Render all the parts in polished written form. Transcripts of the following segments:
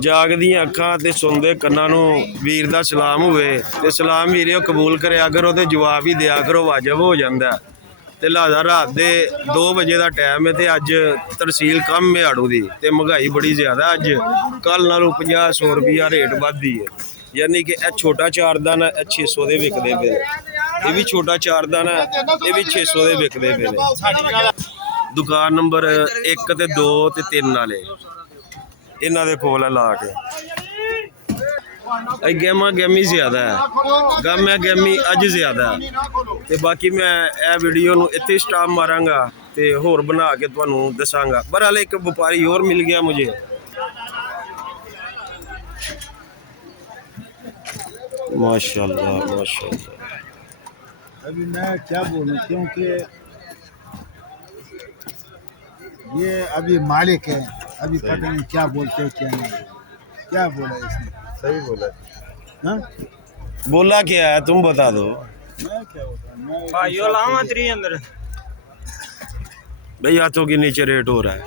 ਜਾਗਦੀਆਂ ਅੱਖਾਂ ਤੇ ਸੁਣਦੇ ਕੰਨਾਂ ਨੂੰ ਵੀਰ ਦਾ ਸਲਾਮ ਹੋਵੇ ਤੇ ਸਲਾਮ ਵੀਰਿਓ ਕਬੂਲ ਕਰਿਆ ਕਰੋ ਤੇ ਜਵਾਬ ਹੀ ਦਿਆ ਕਰੋ, ਵਾਜਬ ਹੋ ਜਾਂਦਾ। ਤੇ ਲਾਦਾ ਰਾਤ ਦੇ 2 ਵਜੇ ਦਾ ਟਾਈਮ ਹੈ ਤੇ ਅੱਜ ਤਹਿਸੀਲ ਕੰਮ ਮਿਆੜੂ ਦੀ ਤੇ ਮਹਿੰਗਾਈ ਬੜੀ ਜ਼ਿਆਦਾ। ਅੱਜ ਕੱਲ ਨਾਲੋਂ 50-100 ਰੁਪਿਆ ਰੇਟ ਵੱਧਦੀ ਹੈ, ਯਾਨੀ ਕਿ ਇਹ ਛੋਟਾ ਚਾਰਦਾਨਾ ਇਹ 600 ਦੇ ਵਿਕਦੇ ਪਏ, ਇਹ ਵੀ ਛੋਟਾ ਚਾਰਦਾਨਾ ਇਹ ਵੀ 600 ਦੇ ਵਿਕਦੇ ਪਏ। ਦੁਕਾਨ ਨੰਬਰ 1 ਤੇ 2 ਤੇ 3 ਵਾਲੇ ਇਹਨਾਂ ਦੇ ਕੋਲ ਲਾ ਕੇ ਗੇਮਾਂ ਗੇਮੀ ਜ਼ਿਆਦਾ ਹੈ, ਗਮ ਹੈ ਗੇਮੀ ਅੱਜ ਜ਼ਿਆਦਾ। ਤੇ ਬਾਕੀ ਮੈਂ ਇਹ ਵੀਡੀਓ ਨੂੰ ਇੱਥੇ ਸਟਾਪ ਮਾਰਾਂਗਾ ਤੇ ਹੋਰ ਬਣਾ ਕੇ ਤੁਹਾਨੂੰ ਦੱਸਾਂਗਾ। ਬਹਰਹਾਲ ਇੱਕ ਵਪਾਰੀ ਹੋਰ ਮਿਲ ਗਿਆ मुझे। माशाल्लाह माशाल्लाह। अभी मैं क्या बोलूं, क्योंकि ये अभी मालिक है, अभी पता नहीं क्या बोलते हैं क्या नहीं। क्या बोला इसने? सही बोला। हाँ? बोला क्या है तुम बता दो। मैं क्या बोलता, मैं भाइयों लाओ तेरी अंदर भाई हाथों के नीचे रेट हो रहा है।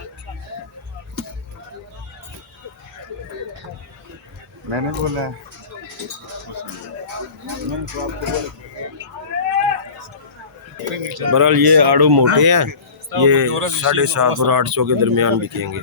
मैंने बोला है। मैंने तो आपको बोला। बहरहाल ये आड़ू मोटे हैं, ये 750 और 800 के दरमियान बिकेंगे।